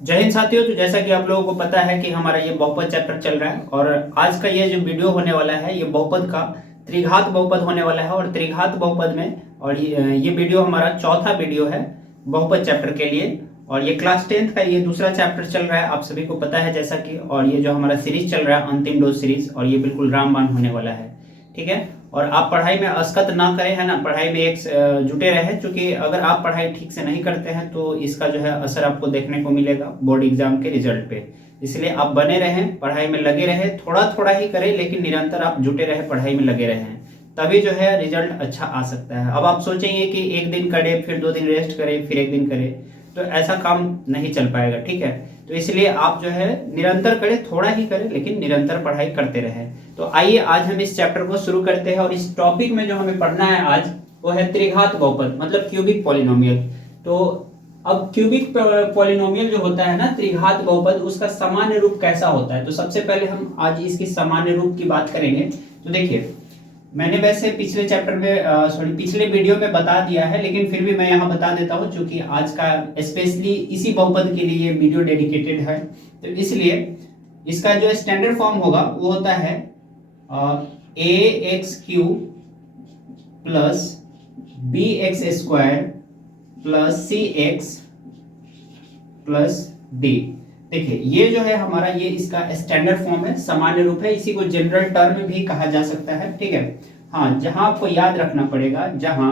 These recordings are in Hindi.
जय हिंद साथियों। तो जैसा कि आप लोगों को पता है कि हमारा ये बहुपद चैप्टर चल रहा है और आज का ये जो वीडियो होने वाला है ये बहुपद का त्रिघात बहुपद होने वाला है। और त्रिघात बहुपद में और ये वीडियो हमारा चौथा वीडियो है बहुपद चैप्टर के लिए। और ये क्लास 10th का ये दूसरा चैप्टर चल रहा है, आप सभी को पता है जैसा कि। और ये जो हमारा सीरीज चल रहा है अंतिम डोज सीरीज, और ये बिल्कुल रामबाण होने वाला है, ठीक है। और आप पढ़ाई में असकत ना करें, है ना, पढ़ाई में एक जुटे रहे, क्योंकि अगर आप पढ़ाई ठीक से नहीं करते हैं तो इसका जो है असर आपको देखने को मिलेगा बोर्ड एग्जाम के रिजल्ट पे। इसलिए आप बने रहें, पढ़ाई में लगे रहें, थोड़ा थोड़ा ही करें लेकिन निरंतर आप जुटे रहे, पढ़ाई में लगे रहें, तभी जो है रिजल्ट अच्छा आ सकता है। अब आप सोचेंगे कि एक दिन करें फिर 2 दिन रेस्ट करें फिर एक दिन करें, तो ऐसा काम नहीं चल पाएगा, ठीक है। तो इसलिए आप जो है निरंतर करें, थोड़ा ही करें लेकिन निरंतर पढ़ाई करते रहें। तो आइए आज हम इस चैप्टर को शुरू करते हैं। और इस टॉपिक में जो हमें पढ़ना है आज वो है त्रिघात बहुपद, मतलब क्यूबिक पॉलिनोमियल। तो अब क्यूबिक पॉलिनोमियल जो होता है ना, त्रिघात बहुपद, उसका सामान्य रूप कैसा होता है। तो सबसे पहले हम आज इसकी सामान्य रूप की बात करेंगे। तो देखिए, मैंने वैसे पिछले चैप्टर में पिछले वीडियो में बता दिया है, लेकिन फिर भी मैं यहाँ बता देता हूँ क्योंकि आज का स्पेशली इसी बहुपद के लिए ये वीडियो डेडिकेटेड है। तो इसलिए इसका जो स्टैंडर्ड फॉर्म होगा वो होता है a x cube plus b x square plus c x plus d. देखिए ये जो है हमारा, ये इसका स्टैंडर्ड फॉर्म है, सामान्य रूप है। इसी को जनरल टर्म भी कहा जा सकता है, ठीक है। हाँ, जहां आपको याद रखना पड़ेगा, जहां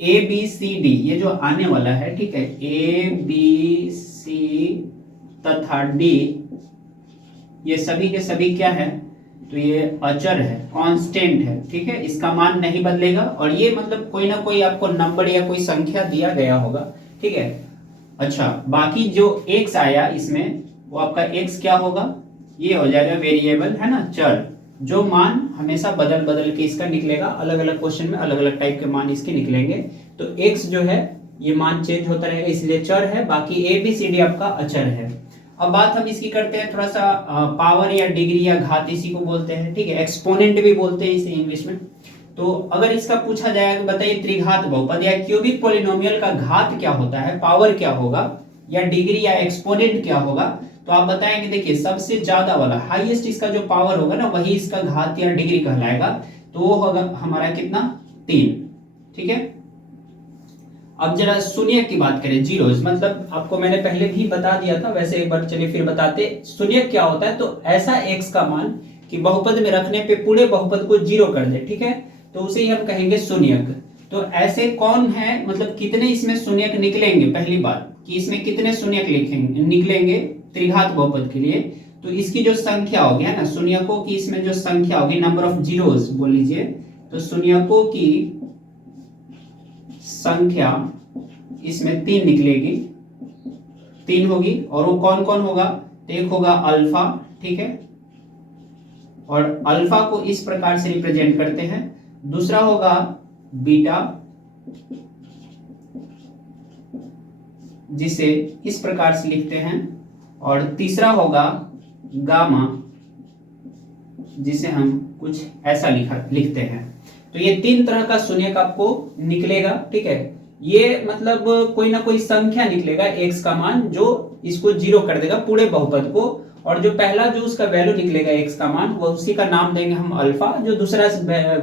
ए बी सी डी ये जो आने वाला है, ठीक है, ए बी सी तथा डी ये सभी के सभी क्या है, तो ये अचर है, कांस्टेंट है, ठीक है। इसका मान नहीं बदलेगा और ये मतलब कोई ना कोई आपको नंबर या कोई संख्या दिया गया होगा, ठीक है। अच्छा, बाकी जो x आया इसमें वो आपका x क्या होगा, ये हो जाएगा वेरिएबल, है ना, चर, जो मान हमेशा बदल बदल के इसका निकलेगा। अलग अलग क्वेश्चन में अलग अलग टाइप के मान इसके निकलेंगे। तो x जो है ये मान चेंज होता रहेगा, इसलिए चर है। बाकी ए बी सी डी आपका अचर है। अब बात हम इसकी करते हैं थोड़ा सा पावर या डिग्री या घात, इसी को बोलते हैं, ठीक है। एक्सपोनेंट भी बोलते हैं इसे इंग्लिश में। तो अगर इसका पूछा जाए तो बताइए त्रिघात बहुपद या क्यूबिक पॉलिनोमियल का घात क्या होता है, पावर क्या होगा, या डिग्री या एक्सपोनेंट क्या होगा, तो आप बताएंगे। देखिए सबसे ज्यादा वाला, हाईएस्ट इसका जो पावर होगा ना, वही इसका घात या डिग्री कहलाएगा। तो वो होगा हमारा कितना, 3, ठीक है। अब जरा शून्य की बात करें, जीरोस, मतलब आपको मैंने पहले भी बता दिया था, वैसे एक बार चलिए फिर बताते। शून्य क्या होता है, तो ऐसा एक्स का मान कि बहुपद में रखने पे पूरे बहुपद को जीरो कर दे, ठीक है, तो उसे ही हम कहेंगे शून्यक। तो ऐसे कौन है, मतलब कितने इसमें शून्यक निकलेंगे, पहली बात कि इसमें कितने शून्यक निकलेंगे त्रिघात बहुपद के लिए। तो इसकी जो संख्या होगी, है ना, शून्यकों की इसमें जो संख्या होगी, नंबर ऑफ जीरोस बोल लीजिए, तो शून्यकों की संख्या इसमें 3 निकलेगी, 3 होगी। और वो कौन कौन होगा, तो एक होगा अल्फा, ठीक है, और अल्फा को इस प्रकार से रिप्रेजेंट करते हैं। दूसरा होगा बीटा, जिसे इस प्रकार से लिखते हैं। और तीसरा होगा गामा, जिसे हम कुछ ऐसा लिखते हैं। तो ये 3 तरह का शून्यक आपको निकलेगा, ठीक है। ये मतलब कोई ना कोई संख्या निकलेगा x का मान, जो इसको जीरो कर देगा पूरे बहुपद को। और जो पहला जो उसका वैल्यू निकलेगा x का मान, वो उसी का नाम देंगे हम अल्फा। जो दूसरा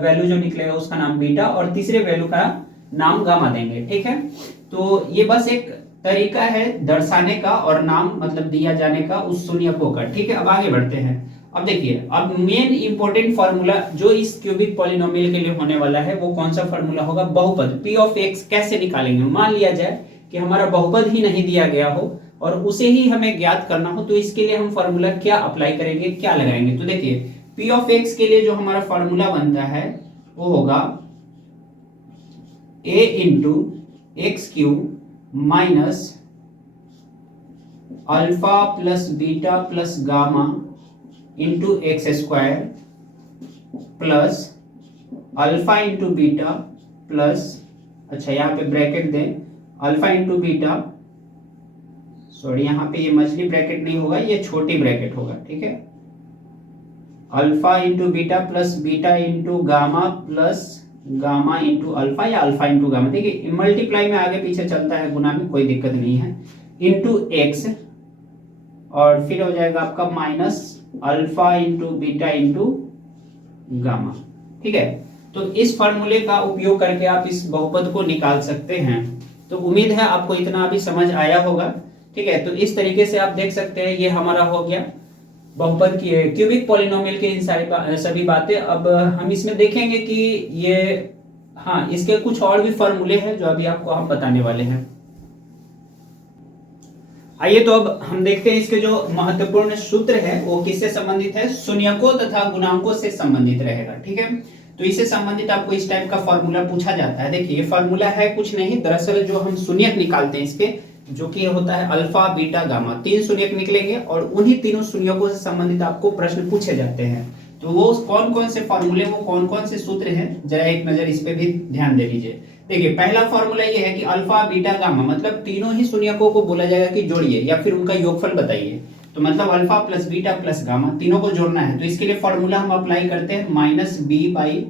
वैल्यू जो निकलेगा उसका नाम बीटा, और तीसरे वैल्यू का नाम गामा देंगे, ठीक है। तो ये बस एक तरीका है दर्शाने का और नाम मतलब दिया जाने का उस शून्यकों का, ठीक है। अब आगे बढ़ते हैं। अब देखिए, अब मेन इंपॉर्टेंट फॉर्मूला जो इस क्यूबिक पॉलिनोमियल के लिए होने वाला है वो कौन सा फॉर्मूला होगा, बहुपद p ऑफ x कैसे निकालेंगे। मान लिया जाए कि हमारा बहुपद ही नहीं दिया गया हो और उसे ही हमें ज्ञात करना हो, तो इसके लिए हम फॉर्मूला क्या अप्लाई करेंगे, क्या लगाएंगे। तो देखिए p ऑफ x के लिए जो हमारा फॉर्मूला बनता है वो होगा a into x cube minus alpha plus beta plus gamma into x square plus alpha into beta plus, अच्छा यहाँ पे ब्रैकेट दें, अल्फा इंटू बीटा, सॉरी यहाँ पे ये मछली ब्रैकेट नहीं होगा, ये छोटी ब्रैकेट होगा, ठीक है। Alpha into beta plus beta into gamma plus gamma into alpha या अल्फा इंटू गामा। देखिए मल्टीप्लाई में आगे पीछे चलता है, गुना में कोई दिक्कत नहीं है। इंटू एक्स और फिर हो जाएगा आपका minus alpha into beta into gamma. ठीक है, तो इस फॉर्मूले का उपयोग करके आप इस बहुपद को निकाल सकते हैं। तो उम्मीद है आपको इतना अभी समझ आया होगा। ठीक है, तो इस तरीके से आप देख सकते हैं ये हमारा हो गया बहुपद की क्यूबिक पॉलिनोमियल के इन सारी सभी बातें। अब हम इसमें देखेंगे कि ये हाँ इसके कुछ और भी फॉर्मूले हैं जो अभी आपको हम बताने वाले हैं। आइए तो अब हम देखते हैं इसके जो महत्वपूर्ण सूत्र है वो किससे संबंधित है, शून्यकों तथा गुणांकों से संबंधित रहेगा। ठीक है, तो इससे संबंधित आपको इस टाइप का फॉर्मूला पूछा जाता है। देखिए ये फॉर्मूला है कुछ नहीं, दरअसल जो हम शून्यक निकालते हैं इसके, जो कि होता है अल्फा बीटा गामा, 3 शून्यक निकलेंगे और उन्हीं तीनों शून्यकों से संबंधित आपको प्रश्न पूछे जाते हैं। तो वो कौन कौन से फॉर्मूले, वो कौन कौन से सूत्र हैं, जरा एक नजर इस पे भी ध्यान दे लीजिए। देखिए पहला फॉर्मूला ये है कि अल्फा बीटा गामा मतलब तीनों ही शून्यकों को बोला जाएगा कि जोड़िए या फिर उनका योगफल बताइए। तो मतलब alpha plus beta plus gamma तीनों को जोड़ना है। तो इसके लिए फॉर्मूला हम अप्लाई करते हैं माइनस बी बाई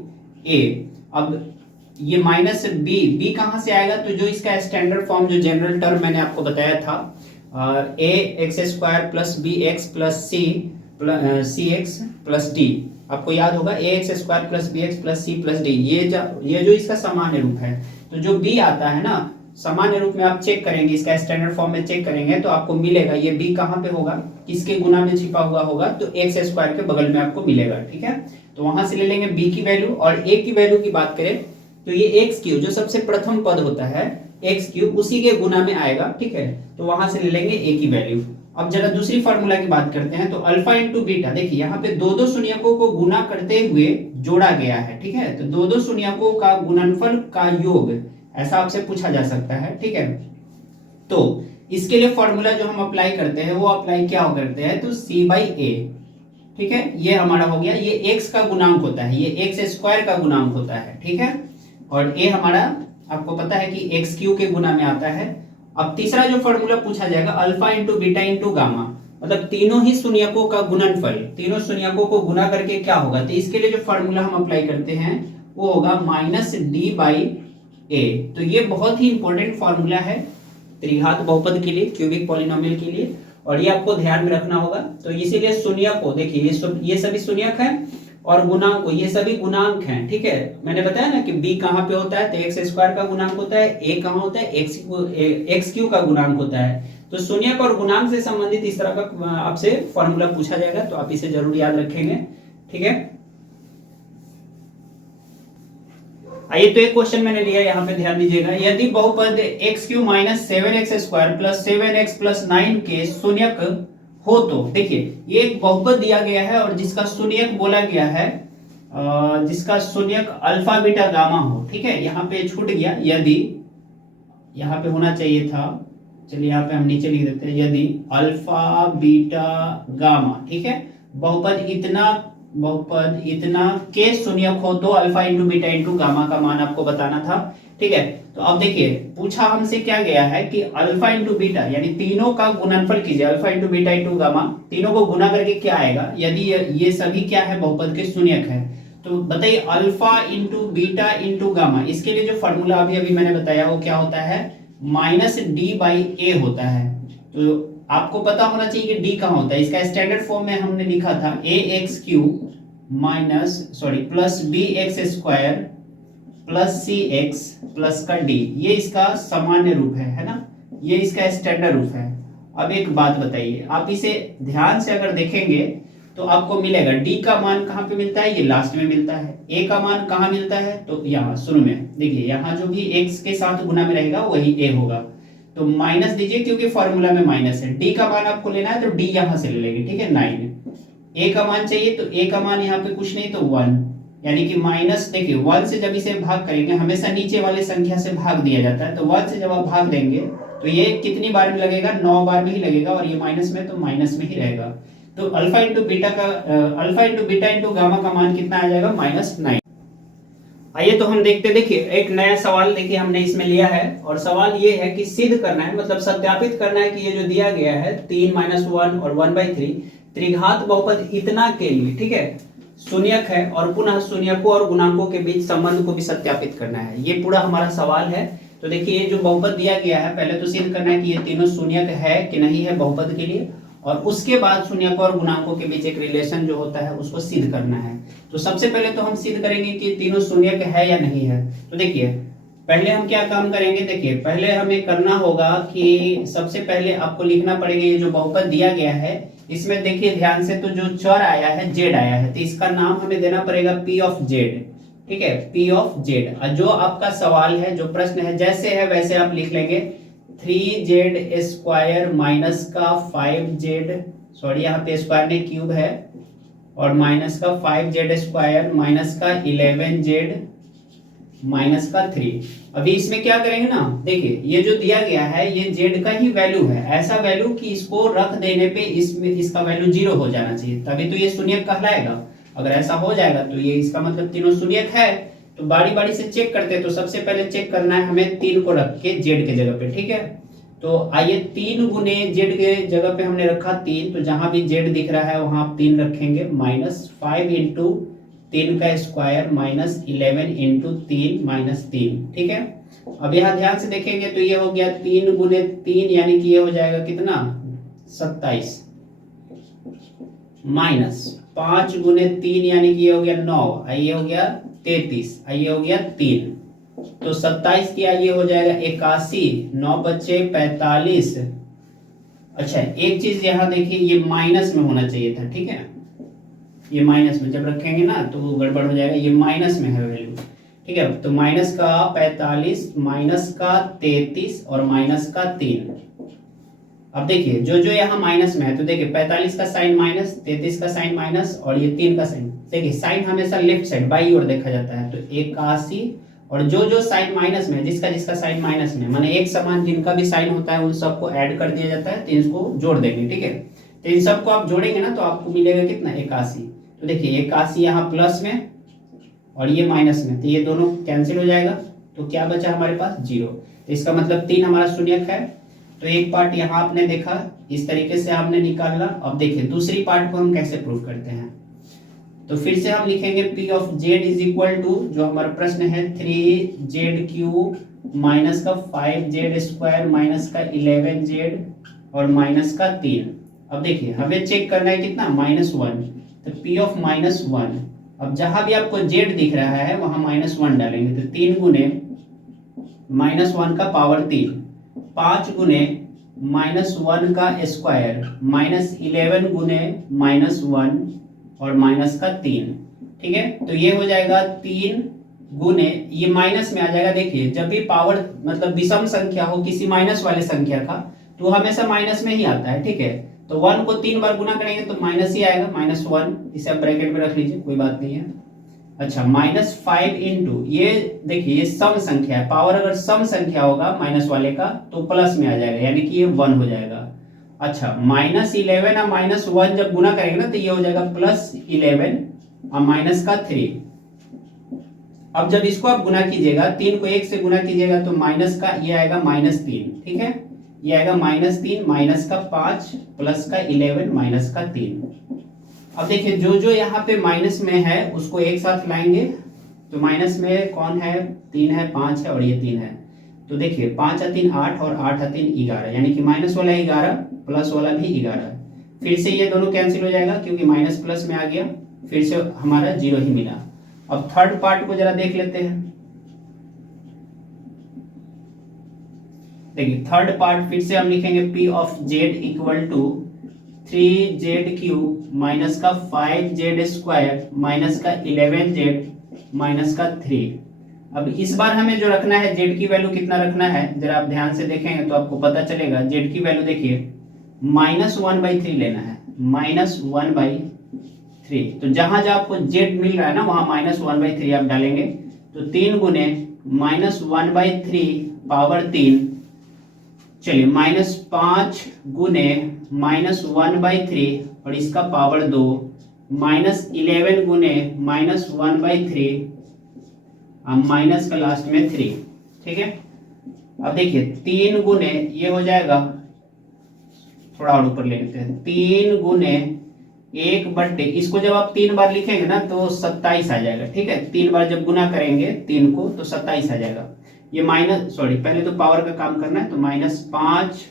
ए। अब ये माइनस बी कहां से आएगा, तो जो इसका स्टैंडर्ड फॉर्म जो जनरल टर्म मैंने आपको बताया था a x square plus b x plus c x plus d, आपको याद होगा a x square plus b x plus c plus d, ये जो इसका सामान्य रूप है। तो जो बी आता है ना सामान्य रूप में आप चेक करेंगे, इसका स्टैंडर्ड फॉर्म में चेक करेंगे तो आपको मिलेगा ये बी कहां पे होगा, किसके गुना में छिपा हुआ होगा, तो एक्स स्क्वायर के बगल में आपको मिलेगा। ठीक है, तो वहां से ले लेंगे बी की वैल्यू। और ए की वैल्यू की बात करें तो ये एक्स क्यू जो सबसे प्रथम पद होता है एक्स क्यू उसी के गुना में आएगा। ठीक है, तो वहां से ले लेंगे ए की वैल्यू। अब जरा दूसरी फार्मूला की बात करते हैं, तो अल्फा इंटू बीटा, देखिए यहाँ पे दो दो शून्यकों को गुना करते हुए जोड़ा गया है। ठीक है, तो दो दो शून्यकों का गुणनफल का योग ऐसा आपसे पूछा जा सकता है। ठीक है, तो इसके लिए फॉर्मूला जो हम अप्लाई करते हैं वो अप्लाई क्या करते हैं, तो सी बाई ए। ठीक है, ये हमारा हो गया, ये एक्स का गुणांक होता है, ये एक्स स्क्वायर का गुणांक होता है। ठीक है, और ए हमारा आपको पता है कि एक्स क्यू के गुना में आता है। अब तीसरा जो फॉर्मूला पूछा जाएगा alpha into beta into gamma, मतलब तीनों ही शून्यकों का गुणनफल, तीनों शून्यकों को गुना करके क्या होगा, तो इसके लिए जो फॉर्मूला हम अप्लाई करते हैं वो होगा माइनस डी बाई ए। तो ये बहुत ही इंपॉर्टेंट फॉर्मूला है त्रिघात बहुपद के लिए, क्यूबिक पॉलिनोमियल के लिए, और ये आपको ध्यान में रखना होगा। तो इसीलिए शून्यकों, देखिए ये सभी शून्यक है और गुणांक ये सभी गुणांक हैं। ठीक है, मैंने बताया ना कि b कहां पे होता है, तो एक्स स्क्वायर का गुणांक होता है, a कहां होता है, एक्स क्यू का गुणांक होता है। तो शून्यक और गुणांक से संबंधित इस तरह का आपसे फॉर्मूला पूछा जाएगा, तो आप इसे जरूर याद रखेंगे। ठीक है, आइए तो एक क्वेश्चन मैंने लिया यहाँ पे ध्यान दीजिएगा। यदि बहुपद x Q minus 7x square plus 7x plus 9 के शून्यक हो, तो देखिए ये एक बहुपद दिया गया है और जिसका शून्यक बोला गया है, जिसका शून्यक अल्फा बीटा गामा हो। ठीक है, यहाँ पे छूट गया, यदि यहाँ पे होना चाहिए था, चलिए यहाँ पे हम नीचे लिख देते हैं, यदि अल्फा बीटा गामा, ठीक है, बहुपद इतना के शून्यक हो तो alpha into beta into gamma का मान आपको बताना था। ठीक है, तो अब देखिए पूछा हमसे क्या गया है कि अल्फा इंटू बीटा यानी तीनों का गुणनफल कीजिए, alpha into beta into gamma, तीनों को गुना करके क्या आएगा, यदि ये सभी क्या है बहुपद के शून्यक है। तो बताइए alpha into beta into gamma, इसके लिए जो फॉर्मूला अभी अभी मैंने बताया वो क्या होता है, माइनस डी बाई ए होता है। तो आपको पता होना चाहिए कि डी कहाँ होता है, इसका स्टैंडर्ड फॉर्म में हमने लिखा था a x cube plus b x square plus c x plus का डी, ये इसका सामान्य रूप है ना, ये इसका स्टैंडर्ड रूप है। अब एक बात बताइए, आप इसे ध्यान से अगर देखेंगे तो आपको मिलेगा डी का मान कहाँ पे मिलता है, ये लास्ट में मिलता है। ए का मान कहाँ मिलता है, तो यहाँ शुरू में, देखिए यहाँ जो भी एक्स के साथ गुना में रहेगा वही ए होगा, तो माइनस दीजिए क्योंकि फॉर्मूला में माइनस है। डी का मान आपको लेना है तो डी यहां से ले लेंगे। ठीक है, 9। ए का मान चाहिए तो ए का मान यहाँ पे कुछ नहीं तो 1, यानी कि माइनस, देखिए 1 से जब इसे भाग करेंगे, हमेशा नीचे वाले संख्या से भाग दिया जाता है, तो 1 से जब आप भाग देंगे तो ये कितनी बार में लगेगा, 9 बार में ही लगेगा, और ये माइनस में तो माइनस में ही रहेगा। तो alpha into beta into gamma का मान कितना आ जाएगा, -9। आइए तो हम देखते, देखिए एक नया सवाल देखिए हमने इसमें लिया है, और सवाल ये है कि सिद्ध करना है, मतलब सत्यापित करना है कि ये जो दिया गया है 3 - 1 और 1/3 त्रिघात बहुपद इतना के लिए, ठीक है, शून्यक है, और पुनः शून्यकों और गुणांकों के बीच संबंध को भी सत्यापित करना है। ये पूरा हमारा सवाल है। तो देखिए ये जो बहुपद दिया गया है, पहले तो सिद्ध करना है कि ये तीनों शून्यक है कि नहीं है बहुपद के लिए, और उसके बाद शून्यक और गुणांकों के बीच एक रिलेशन जो होता है उसको सिद्ध करना है। तो सबसे पहले तो हम सिद्ध करेंगे कि तीनों शून्यक है या नहीं है। तो देखिए पहले हम क्या काम करेंगे, देखिए पहले हमें करना होगा कि सबसे पहले आपको लिखना पड़ेगा ये जो बहुपद दिया गया है, इसमें देखिए ध्यान से, तो जो चर आया है जेड आया है, तो इसका नाम हमें देना पड़ेगा पी ऑफ जेड। ठीक है, पी ऑफ जेड। जो आपका सवाल है, जो प्रश्न है, जैसे है वैसे आप लिख लेंगे 3z स्क्वायर माइनस का 5z, सॉरी यहाँ पे स्क्वायर नहीं क्यूब है, और माइनस का 5z स्क्वायर माइनस का 11z माइनस का 3। अभी इसमें क्या करेंगे ना, देखिए ये जो दिया गया है ये z का ही वैल्यू है, ऐसा वैल्यू कि इसको रख देने पे इसमें इसका वैल्यू 0 हो जाना चाहिए, तभी तो ये शून्यक कहलाएगा। अगर ऐसा हो जाएगा तो ये इसका मतलब तीनों शून्यक है। तो बारी बारी से चेक करते हैं। तो सबसे पहले चेक करना है हमें 3 को रख के जेड के जगह पे। ठीक है, तो आइए 3 गुने जेड के जगह पे हमने रखा 3, तो जहां भी जेड दिख रहा है वहां आप 3 रखेंगे, माइनस 5 इंटू 3 का स्क्वायर माइनस 11 इंटू 3 माइनस 3। ठीक है, अब यहाँ ध्यान से देखेंगे तो ये हो गया 3 गुने 3 यानी कि ये हो जाएगा कितना 27, माइनस 5 गुने 3 यानी कि ये हो गया 9, ये हो गया 33, ये हो गया 3, तो 27 किया ये हो जाएगा 81, 9 बचे 45। अच्छा एक चीज यहाँ देखिए, ये माइनस में होना चाहिए था। ठीक है, ये माइनस में जब रखेंगे ना तो गड़बड़ हो जाएगा, ये माइनस में है वैल्यू। ठीक है, तो माइनस का 45, माइनस का 33 और माइनस का 3। अब देखिए जो जो यहाँ माइनस में है, तो देखिए 45 का साइन माइनस, 33 का साइन माइनस, और ये 3 का साइन। देखिए साइन हमेशा लेफ्ट साइड बाई ओर देखा जाता है, तो 81, और जो जो साइन माइनस में, जिसका जिसका साइन माइनस में, माने एक समान जिनका भी साइन होता है उन सबको ऐड कर दिया जाता है, तो इसको जोड़ देंगे। ठीक है, तो इन सबको आप जोड़ेंगे ना तो आपको मिलेगा कितना 81। तो देखिए 81 यहाँ प्लस में और ये माइनस में, तो ये दोनों कैंसिल हो जाएगा, तो क्या बचा हमारे पास 0। तो इसका मतलब 3 हमारा शून्यक है। तो एक पार्ट यहाँ आपने देखा, इस तरीके से हमने निकाला। अब देखिए दूसरी पार्ट को हम कैसे प्रूव करते हैं। तो फिर से हम लिखेंगे P of Z is equal to, जो हमारा प्रश्न है 3z क्यूब माइनस का 5z स्क्वायर माइनस का 11z और माइनस का 3। अब देखिए हमें चेक करना है कितना -1, तो P ऑफ -1। अब जहां भी आपको z दिख रहा है वहां -1 डालेंगे, तो 3 गुने -1 का पावर 3, 5 गुने -1 का स्क्वायर माइनस 11 गुने -1 और माइनस का 3। ठीक है, तो ये हो जाएगा 3 गुने, ये माइनस में आ जाएगा। देखिए जब भी पावर मतलब विषम संख्या हो किसी माइनस वाले संख्या का, तो हमेशा माइनस में ही आता है। ठीक है, तो 1 को 3 बार गुना करेंगे तो माइनस ही आएगा, -1, इसे आप ब्रैकेट में रख लीजिए, कोई बात नहीं है। अच्छा -5 इंटू, ये देखिए ये सम संख्या है, पावर अगर सम संख्या होगा माइनस वाले का तो प्लस में आ जाएगा, यानी कि ये 1 हो जाएगा। अच्छा -11 और -1 जब गुना करेंगे ना तो ये हो जाएगा +11 और माइनस का 3। अब जब इसको आप गुना कीजिएगा, 3 को 1 से गुना कीजिएगा तो माइनस का ये आएगा -3। ठीक है, ये आएगा -3 माइनस का 5 प्लस का 11 माइनस का 3। अब देखिए जो जो यहाँ पे माइनस में है उसको एक साथ लाएंगे, तो माइनस में कौन है, 3 है, 5 है और ये 3 है। तो देखिए 5 और 3 8 और 8 और 3 11, यानी कि माइनस वाला 11 प्लस वाला भी 11। फिर से ये दोनों कैंसिल हो जाएगा क्योंकि माइनस प्लस में आ गया, फिर से हमारा 0 ही मिला। अब थर्ड पार्ट को जरा देख लेते हैं। देखिए थर्ड पार्ट फिर से हम लिखेंगे P of Z equal to 3z cube minus का 5z स्क्वायर माइनस का 11z माइनस का 3। अब इस बार हमें जो रखना है z की वैल्यू कितना रखना है, जरा आप ध्यान से देखेंगे तो आपको पता चलेगा। z की वैल्यू देखिए -1/3 लेना है, -1/3। तो जहां जहां आपको z मिल रहा है ना वहां -1/3 आप डालेंगे, तो 3 गुने -1/3 पावर 3, चलिए -5 गुने -1/3 और इसका पावर 2, -11 गुने -1/3 माइनस का लास्ट में 3। ठीक है, अब देखिए 3 गुने ये हो जाएगा, थोड़ा और ऊपर ले लेते हैं, 3 गुने 1/, इसको जब आप 3 बार लिखेंगे ना तो 27 आ जाएगा। ठीक है, 3 बार जब गुना करेंगे 3 को तो 27 आ जाएगा। ये माइनस सॉरी पहले तो पावर का काम करना है, तो -5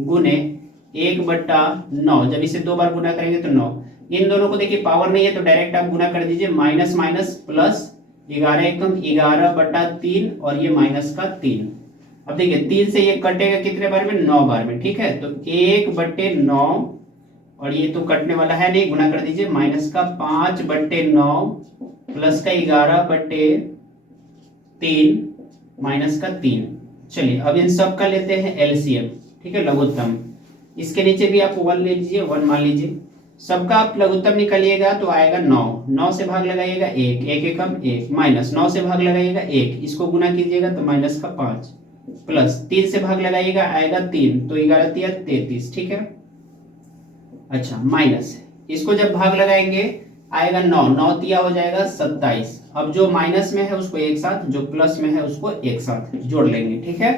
गुने 1/9, जब इसे 2 बार गुना करेंगे तो 9। इन दोनों को देखिए पावर नहीं है तो डायरेक्ट आप गुना कर दीजिए, माइनस माइनस प्लस, 11 एकम 11/3 और ये माइनस का 3। अब देखिए 3 से ये कटेगा कितने बार में, 9 बार में, ठीक है। तो 1/9 और ये तो कटने वाला है नहीं, गुना कर दीजिए, माइनस का 5/9 प्लस का 11/3 माइनस का 3। चलिए अब इन सब का लेते हैं एलसीएम, ठीक है, लघुत्तम। इसके नीचे भी आप 1 ले लीजिए, 1 मान लीजिए। सबका आप लघुत्तम निकालिएगा तो आएगा 9, 9 से भाग लगाइएगा 1, 1 एकम 1, माइनस 9 से भाग लगाइएगा 1, इसको गुना कीजिएगा तो माइनस का 5, प्लस 3 से भाग लगाइएगा आएगा 3, तो 11 तिया 33, ठीक है। अच्छा माइनस, इसको जब भाग लगाएंगे आएगा 9, 9 तिया हो जाएगा 27। अब जो माइनस में है उसको एक साथ, जो प्लस में है उसको एक साथ जोड़ लेंगे, ठीक है।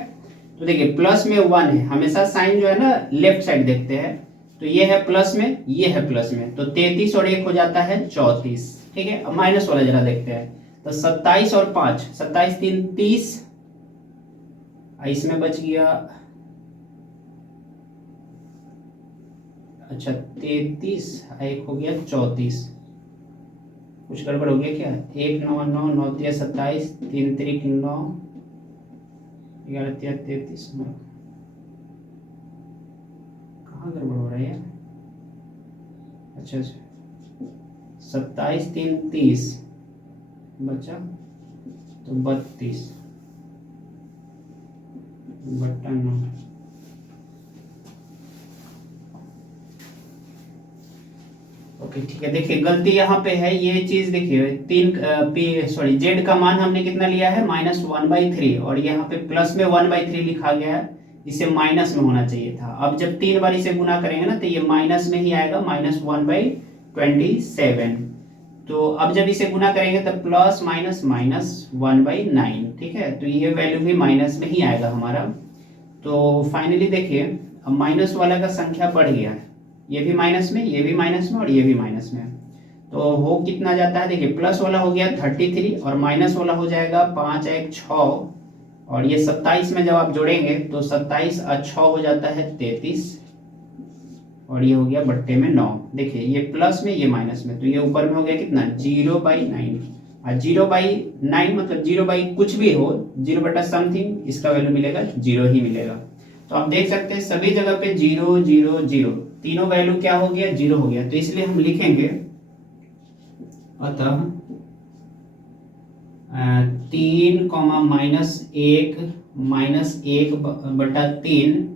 तो देखिए प्लस में 1 है, हमेशा साइन जो है ना लेफ्ट साइड देखते हैं, तो ये है प्लस में, ये है प्लस में, तो 33 और 1 हो जाता है 34, ठीक है। अब माइनस वाला जरा देखते हैं, तो 27 और 5, 27 3 30, इसमें बच गया, अच्छा 33, 1 हो गया 34, कुछ गड़बड़ हो गया क्या, 1 9 9 9 तिया 27, 3 3 9, 11 तिया 33, कहाँ गड़बड़ हो रहा है यार। अच्छा 27 3 30 बचा तो 32/9। ओके ठीक है, देखिए गलती यहाँ पे है, ये चीज देखिए 3 जेड का मान हमने कितना लिया है, -1/3, और यहाँ पे प्लस में 1/3 लिखा गया है, इसे माइनस में होना चाहिए था। अब जब 3 बार इसे गुना करेंगे ना तो ये माइनस में ही आएगा, -1/27। तो अब जब इसे गुना करेंगे तब प्लस माइनस -1/9, ठीक है। तो ये वैल्यू भी माइनस में ही आएगा हमारा। तो फाइनली देखिए अब माइनस वाला का संख्या बढ़ गया है, ये भी माइनस में, ये भी माइनस में और ये भी माइनस में, तो हो कितना जाता है, देखिए प्लस वाला हो गया 33 और माइनस वाला हो जाएगा 5 1 6, और ये 27 में जब आप जोड़ेंगे तो 27 और 6 हो जाता है 33, और ये हो गया बट्टे में 9। देखिए ये प्लस में ये माइनस में, तो ये ऊपर में हो गया कितना 0/9, और 0/9 मतलब 0 कुछ भी हो, 0/समथिंग, इसका वैल्यू मिलेगा 0 ही मिलेगा। तो आप देख सकते हैं सभी जगह पे 0 0 0, तीनों वैल्यू क्या हो गया, 0 हो गया। तो इसलिए हम लिखेंगे अतः 3, -1/3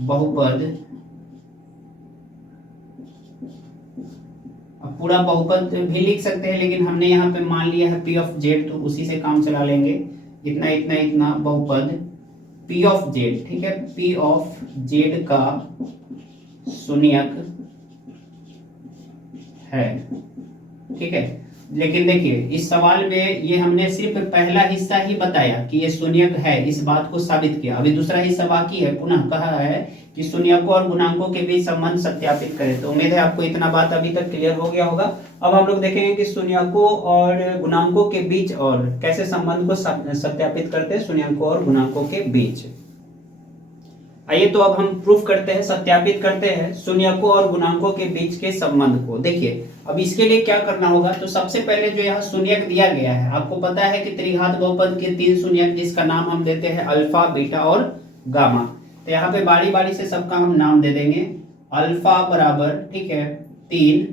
बहुपद, अब पूरा बहुपद भी लिख सकते हैं लेकिन हमने यहाँ पे मान लिया है P ऑफ Z, तो उसी से काम चला लेंगे। इतना इतना इतना बहुपद P ऑफ Z, ठीक है, P ऑफ Z का शून्यक है, ठीक है। लेकिन देखिए इस सवाल में ये हमने सिर्फ पहला हिस्सा ही बताया कि ये शून्यक है, इस बात को साबित किया। अभी दूसरा हिस्सा बाकी है, पुनः कहा है कि शून्यकों और गुणांकों के बीच संबंध सत्यापित करें। तो उम्मीद है आपको इतना बात अभी तक क्लियर हो गया होगा। अब हम लोग देखेंगे कि शून्यकों और गुणांकों के बीच और कैसे संबंध को सत्यापित करते हैं शून्यकों और गुणांकों के बीच। आइए तो अब हम प्रूफ करते हैं, सत्यापित करते हैं शून्यकों और गुणांकों के बीच के संबंध को। देखिए अब इसके लिए क्या करना होगा, तो सबसे पहले जो यहाँ शून्यक दिया गया है, आपको पता है कि त्रिघात बहुपद के 3 शून्यक, जिसका नाम हम देते हैं अल्फा, बीटा और गामा। तो यहाँ पे बारी बारी से सबका हम नाम दे देंगे। अल्फा बराबर, ठीक है, 3,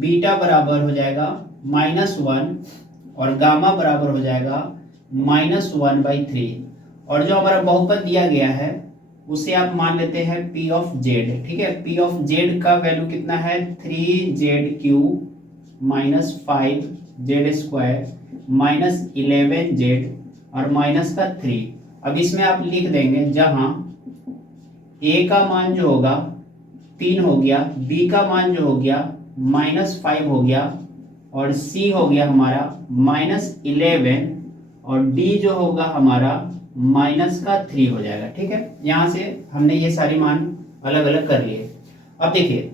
बीटा बराबर हो जाएगा -1 और गामा बराबर हो जाएगा -1/3। और जो हमारा बहुपद दिया गया है उसे आप मान लेते हैं P ऑफ Z, ठीक है। P ऑफ Z का वैल्यू कितना है, 3Z³ -5Z² -11Z और माइनस का 3। अब इसमें आप लिख देंगे, जहां A का मान जो होगा 3 हो गया, B का मान जो हो गया -5 हो गया, और C हो गया हमारा -11, और D जो होगा हमारा -3 हो जाएगा, ठीक है। यहां से हमने ये सारे मान अलग अलग कर लिए। अब देखिए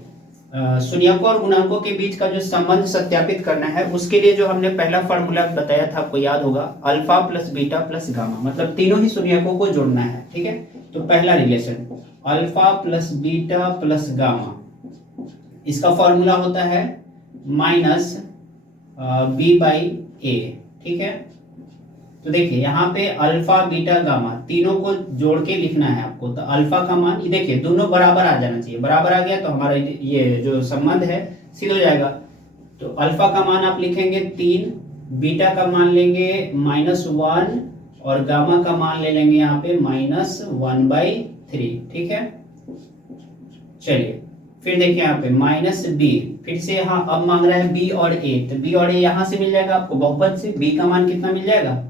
शून्यकों और गुणांकों के बीच का जो संबंध सत्यापित करना है उसके लिए जो हमने पहला फॉर्मूला बताया था आपको याद होगा, alpha plus beta plus gamma, मतलब तीनों ही शून्यकों को जोड़ना है। ठीक है, तो पहला relation alpha plus beta plus gamma, इसका फॉर्मूला होता है माइनस बी बाई ए। ठीक है, तो देखिए यहाँ पे अल्फा बीटा गामा तीनों को जोड़ के लिखना है आपको। तो अल्फा का मान ये देखिए दोनों बराबर आ जाना चाहिए, बराबर आ गया तो हमारा ये जो संबंध है सिद्ध हो जाएगा। तो अल्फा का मान आप लिखेंगे 3, बीटा का मान लेंगे -1 और गामा का मान ले लेंगे यहाँ पे -1/3। ठीक है, चलिए फिर देखिए यहाँ पे माइनस बी, फिर से यहाँ अब मांग रहा है बी और ए, तो बी और ए यहाँ से मिल जाएगा आपको बहुपद से। बी का मान कितना मिल जाएगा,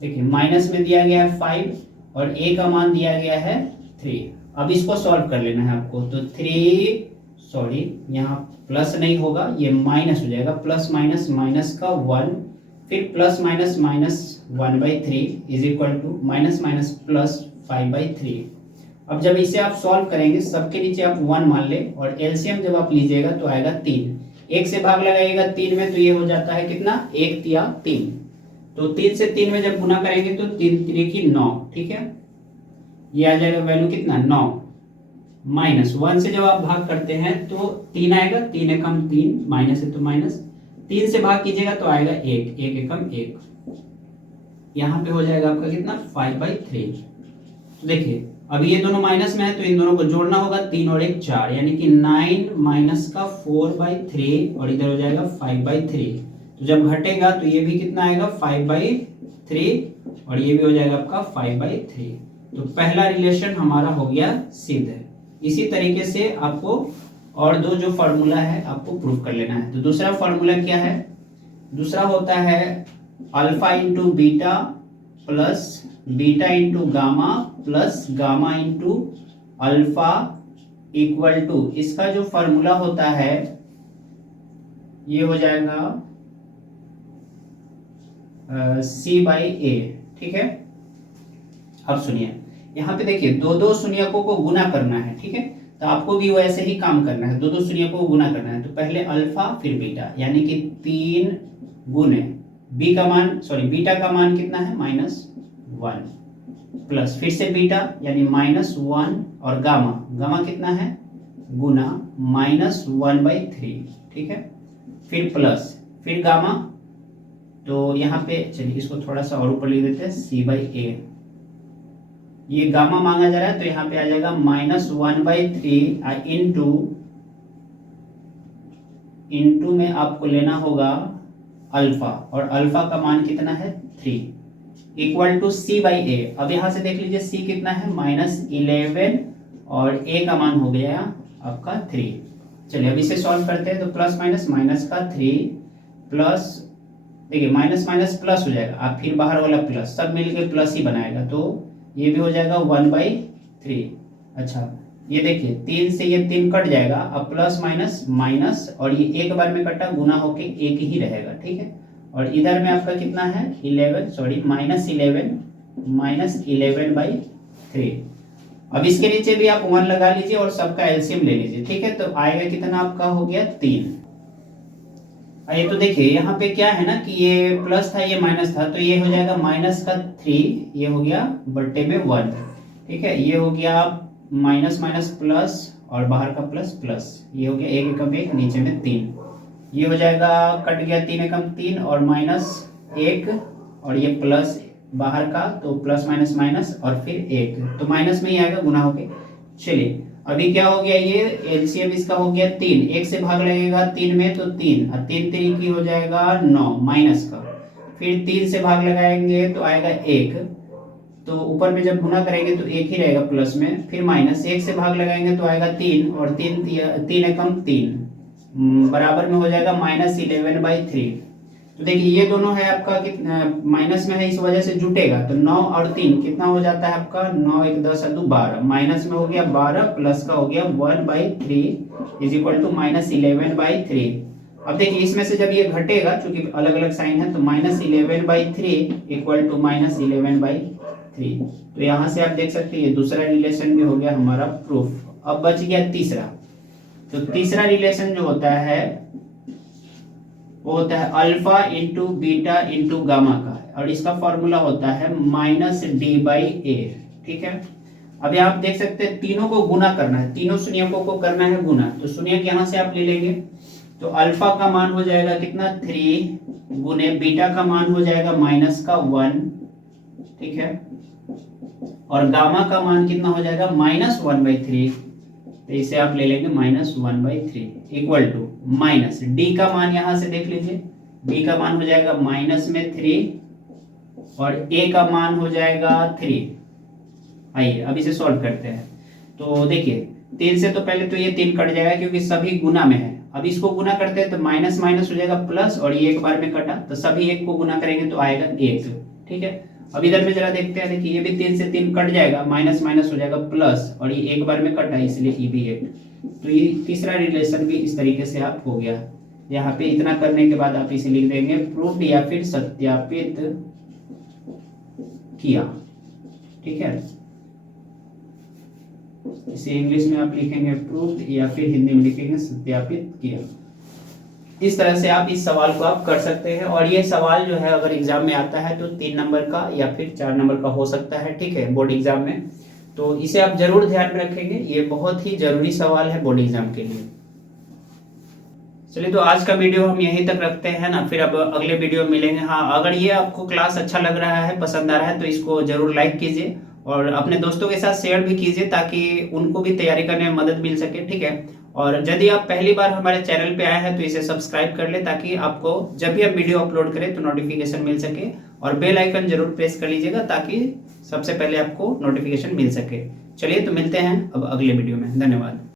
देखिए माइनस में दिया गया है 5 और ए का मान दिया गया है 3। अब इसको सॉल्व कर लेना है आपको। तो 3 सॉरी यहाँ प्लस नहीं होगा, ये माइनस हो जाएगा, प्लस माइनस माइनस का 1, फिर plus minus minus 1/3 is equal to minus minus plus 5/3। अब जब इसे आप सॉल्व करेंगे सबके नीचे आप 1 मान ले और एलसीएम जब आप लीजिएगा तो आएगा 3। 1 से भाग लगाइएगा 3 में तो ये हो जाता है कितना, 1 तिया 3। तो 3 से 3 में जब गुना करेंगे तो 3 3 की 9। ठीक है, ये आ जाएगा वैल्यू कितना 9। माइनस 1 से जब आप भाग करते हैं तो 3 आएगा, 3 एकम 3, माइनस है तो माइनस, 3 से भाग कीजिएगा तो आएगा 1, 1 एकम 1, यहाँ पे हो जाएगा आपका कितना 5/3। तो देखिए अब ये दोनों माइनस में है तो इन दोनों को जोड़ना होगा, 3 और 1 4, यानी कि 9 माइनस का 4/3 और इधर हो जाएगा 5/3। तो जब घटेगा तो ये भी कितना आएगा 5/3 और ये भी हो जाएगा आपका 5/3। तो पहला रिलेशन हमारा हो गया सिद्ध। इसी तरीके से आपको और दो जो फॉर्मूला है आपको प्रूफ कर लेना है। तो दूसरा फॉर्मूला क्या है, दूसरा होता है alpha into beta plus beta into gamma plus gamma into alpha equal to, इसका जो फॉर्मूला होता है ये हो जाएगा C/A। ठीक है, अब सुनिए यहाँ पे देखिए दो शून्यकों को गुना करना है। ठीक है, तो आपको भी वैसे ही काम करना है, दो शून्यकों को गुना करना है। तो पहले अल्फा फिर बीटा, यानी कि 3 गुने बी का मान सॉरी बीटा का मान कितना है -1 प्लस फिर से बीटा यानी -1 और गामा, गामा कितना है गुना -1/3। ठीक है, फिर प्लस फिर गामा, तो यहाँ पे चलिए इसको थोड़ा सा और ऊपर लिख देते हैं C/A। ये गामा मांगा जा रहा है तो यहाँ पे आ जाएगा -1/3 इंटू में आपको लेना होगा अल्फा, और अल्फा का मान कितना है 3 इक्वल टू C/A। अब यहाँ से देख लीजिए C कितना है -11 और A का मान हो गया आपका 3। चलिए अब इसे सॉल्व करते हैं। तो प्लस माइनस माइनस का 3 प्लस, देखिए माइनस माइनस प्लस हो जाएगा, आप फिर बाहर वाला प्लस, सब मिलके प्लस ही बनाएगा, तो ये भी हो जाएगा 1/3। अच्छा ये देखिए 3 से ये 3 कट जाएगा, अब प्लस माइनस माइनस और ये एक बार में कटा, गुना होके एक ही रहेगा। ठीक है, और इधर में आपका कितना है -11/3। अब इसके नीचे भी आप 1 लगा लीजिए और सबका एलसीएम ले लीजिए। ठीक है, तो आएगा कितना आपका हो गया 3। ये तो देखिए यहाँ पे क्या है ना कि ये प्लस था ये माइनस था, तो ये हो जाएगा माइनस का 3, ये हो गया बट्टे में 1। ठीक है, ये हो गया माइनस माइनस प्लस और बाहर का प्लस प्लस, ये हो गया 1 एकम 1 नीचे में 3, ये हो जाएगा कट गया 3 एकम 3 और -1 और ये प्लस बाहर का, तो प्लस माइनस माइनस और फिर 1, तो माइनस में ही आएगा गुना होके। चलिए अभी क्या हो गया, ये एलसीएम इसका हो गया 3, 1 से भाग लगेगा 3 में तो 3 और 3 3 की हो जाएगा 9 माइनस का, फिर 3 से भाग लगाएंगे तो आएगा 1, तो ऊपर में जब गुना करेंगे तो 1 ही रहेगा प्लस में, फिर माइनस 1 से भाग लगाएंगे तो आएगा 3 और 3 एकम 3 बराबर में हो जाएगा -11/3। तो देखिए ये दोनों है आपका कितना माइनस में है, इस वजह से जुटेगा, तो 9 और 3 कितना हो जाता है आपका 9 1 10 2 12, माइनस में हो गया 12 प्लस का हो गया 1/3 इज इक्वल टू -11/3। अब देखिए इसमें से जब ये घटेगा, चूंकि अलग अलग साइन है, तो -11/3 इक्वल टू -11/3। तो यहाँ से आप देख सकते हैं ये दूसरा रिलेशन भी हो गया हमारा प्रूफ। अब बच गया तीसरा। तो तीसरा रिलेशन जो होता है वो होता है alpha into beta into gamma का, और इसका फॉर्मूला होता है -d/a। ठीक है, अभी आप देख सकते हैं तीनों को गुना करना है, तीनों शून्यकों को करना है गुना। तो शून्यक यहां से आप ले लेंगे, तो अल्फा का मान हो जाएगा कितना 3 गुने बीटा का मान हो जाएगा -1। ठीक है, और गामा का मान कितना हो जाएगा -1/3। तो इसे आप ले लेंगे -1/3 इक्वल टू माइनस डी का मान यहां से देख लीजिए, डी का मान हो जाएगा -3 और ए का मान हो जाएगा 3। आइए अब इसे सॉल्व करते हैं। तो देखिए 3 से तो पहले तो ये 3 कट जाएगा क्योंकि सभी गुना में है। अब इसको गुना करते हैं तो माइनस माइनस हो जाएगा प्लस, और ये एक बार में कटा तो सभी एक को गुना करेंगे तो आएगा 1। ठीक है, अब इधर में जरा देखते हैं, देखिए ये भी 3 से 3 कट जाएगा, माइनस माइनस हो जाएगा प्लस, और ये एक बार में कटा इसलिए ये भी 1। तो ये तीसरा रिलेशन भी इस तरीके से आप हो गया। यहाँ पे इतना करने के बाद आप इसे लिख देंगे प्रूफ्ड या फिर सत्यापित किया। ठीक है, इसे इंग्लिश में आप लिखेंगे प्रूफ्ड या फिर हिंदी में लिखेंगे सत्यापित किया। इस तरह से आप इस सवाल को आप कर सकते हैं, और ये सवाल जो है अगर एग्जाम में आता है तो 3 नंबर का या फिर 4 नंबर का हो सकता है। ठीक है, बोर्ड एग्जाम में, तो इसे आप जरूर ध्यान में रखेंगे, ये बहुत ही जरूरी सवाल है बोर्ड एग्जाम के लिए। चलिए, तो आज का वीडियो हम यहीं तक रखते हैं ना, फिर अब अगले वीडियो में मिलेंगे। हाँ, अगर ये आपको क्लास अच्छा लग रहा है, पसंद आ रहा है, तो इसको जरूर लाइक कीजिए और अपने दोस्तों के साथ शेयर भी कीजिए ताकि उनको भी तैयारी करने में मदद मिल सके। ठीक है, और यदि आप पहली बार हमारे चैनल पे आए हैं तो इसे सब्सक्राइब कर ले ताकि आपको जब भी हम वीडियो अपलोड करें तो नोटिफिकेशन मिल सके, और बेल आइकन जरूर प्रेस कर लीजिएगा ताकि सबसे पहले आपको नोटिफिकेशन मिल सके। चलिए, तो मिलते हैं अब अगले वीडियो में। धन्यवाद।